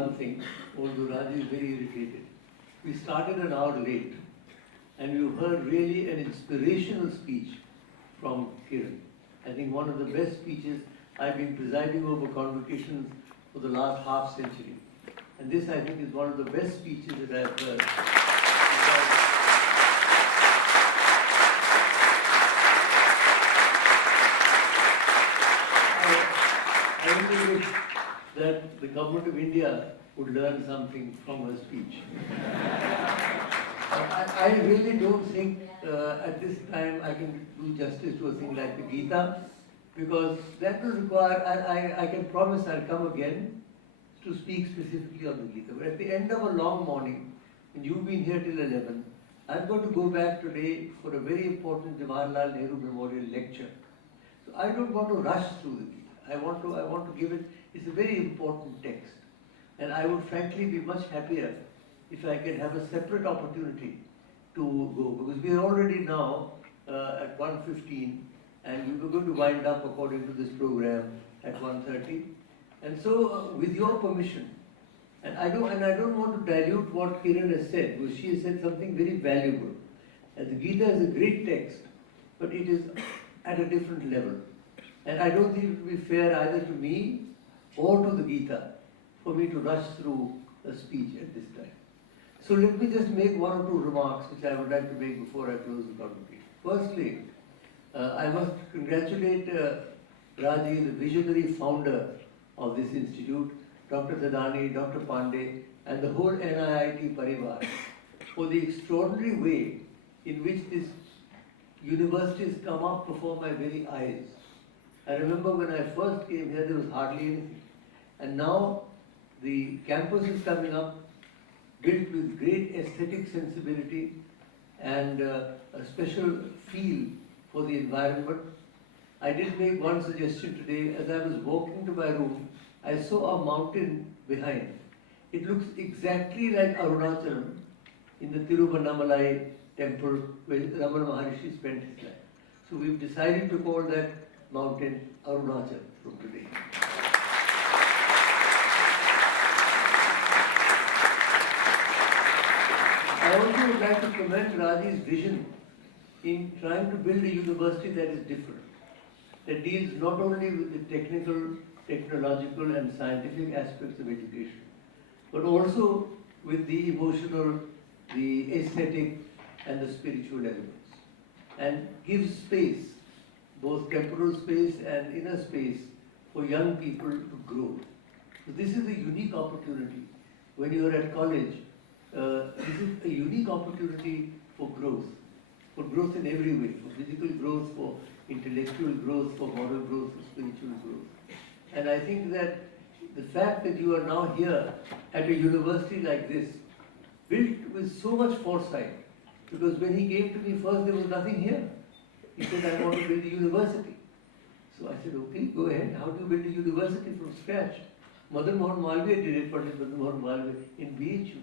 one thing, although Raji is very irritated. We started an hour late, and you heard really an inspirational speech from Kiran. I think one of the best speeches. I've been presiding over convocations for the last half century. And this, I think, is one of the best speeches that I've heard. I really wish that the government of India would learn something from her speech. I really don't think at this time I can do justice to a thing like the Gita, because that will require, I can promise I'll come again to speak specifically on the Gita. But at the end of a long morning, and you've been here till 11, I'm going to go back today for a very important Jawaharlal Nehru Memorial lecture. So I don't want to rush through the Gita. I want to give it, it's a very important text. And I would frankly be much happier if I can have a separate opportunity to go, because we are already now at 1:15, and we were going to wind up according to this program at 1:30. And so, with your permission, and I don't want to dilute what Kiran has said, because she has said something very valuable. And the Gita is a great text, but it is at a different level. And I don't think it would be fair either to me or to the Gita for me to rush through a speech at this time. So let me just make one or two remarks which I would like to make before I close the convocation. Firstly, I must congratulate Raji, the visionary founder of this institute, Dr. Thadani, Dr. Pandey, and the whole NIIT Parivar for the extraordinary way in which this university has come up before my very eyes. I remember when I first came here, there was hardly anything. And now the campus is coming up, built with great aesthetic sensibility and a special feel for the environment. I did make one suggestion today. As I was walking to my room, I saw a mountain behind. It looks exactly like Arunachalam in the Tiruvannamalai temple where Ramana Maharishi spent his life. So we've decided to call that mountain Arunachal from today. I also would like to commend Raji's vision in trying to build a university that is different, that deals not only with the technical, technological and scientific aspects of education, but also with the emotional, the aesthetic and the spiritual elements, and gives space, both temporal space and inner space, for young people to grow. So this is a unique opportunity. When you are at college, this is a unique opportunity for growth in every way, for physical growth, for intellectual growth, for moral growth, for spiritual growth. And I think that the fact that you are now here at a university like this, built with so much foresight, because when he came to me first, there was nothing here. He said, I want to build a university. So I said, okay, go ahead. How do you build a university from scratch? Madan Mohan Malviya did it, Pandit Madan Mohan Malviya, in BHU.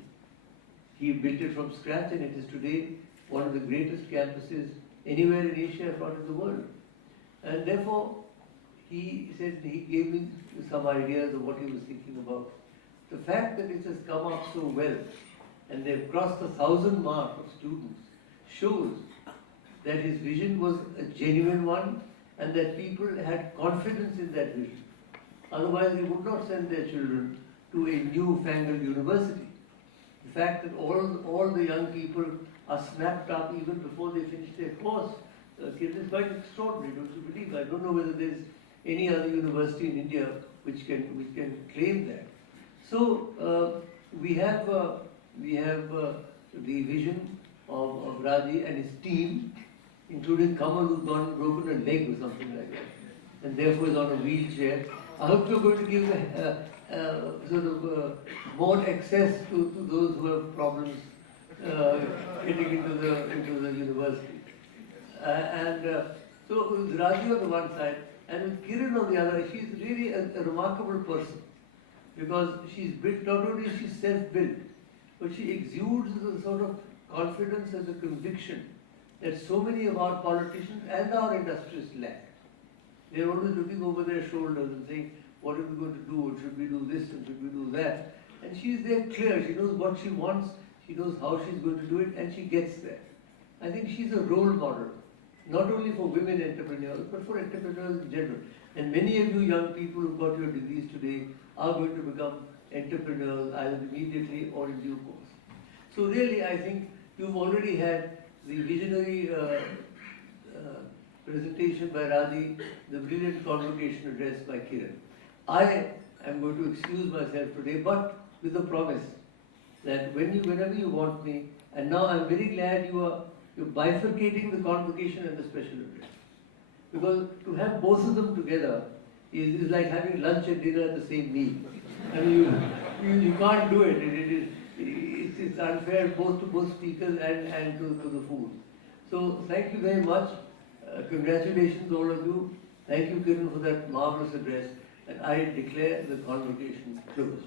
He built it from scratch, and it is today one of the greatest campuses anywhere in Asia, if not in the world. And therefore, he said, he gave me some ideas of what he was thinking about. The fact that it has come up so well, and they've crossed the 1,000 mark of students, shows that his vision was a genuine one, and that people had confidence in that vision. Otherwise, they would not send their children to a newfangled university. The fact that all the young people are snapped up even before they finish their course is quite extraordinary, don't you believe? I don't know whether there's any other university in India which can claim that. So we have the vision of Raji and his team, including Kamal, who's broken a leg or something like that, and therefore is on a wheelchair. I hope you're going to give more access to those who have problems getting into the university. So with Raji on the one side, and with Kiran on the other, she's really a remarkable person, because she's built, not only is she self-built, but she exudes a sort of confidence and a conviction that so many of our politicians and our industrialists lack. They're always looking over their shoulders and saying, what are we going to do? Should we do this and should we do that? And she is there clear, she knows what she wants, she knows how she's going to do it, and she gets there. I think she's a role model, not only for women entrepreneurs, but for entrepreneurs in general. And many of you young people who got your degrees today are going to become entrepreneurs either immediately or in due course. So really, I think you've already had the visionary presentation by Radhi, the brilliant convocation address by Kiran. I am going to excuse myself today, but with a promise that whenever you want me, and now I'm very glad you're bifurcating the convocation and the special address. Because to have both of them together is like having lunch and dinner at the same meal. I mean, you can't do it. It's unfair both to both speakers and to the food. So thank you very much. Congratulations all of you. Thank you, Kiran, for that marvelous address. And I declare the convocation closed.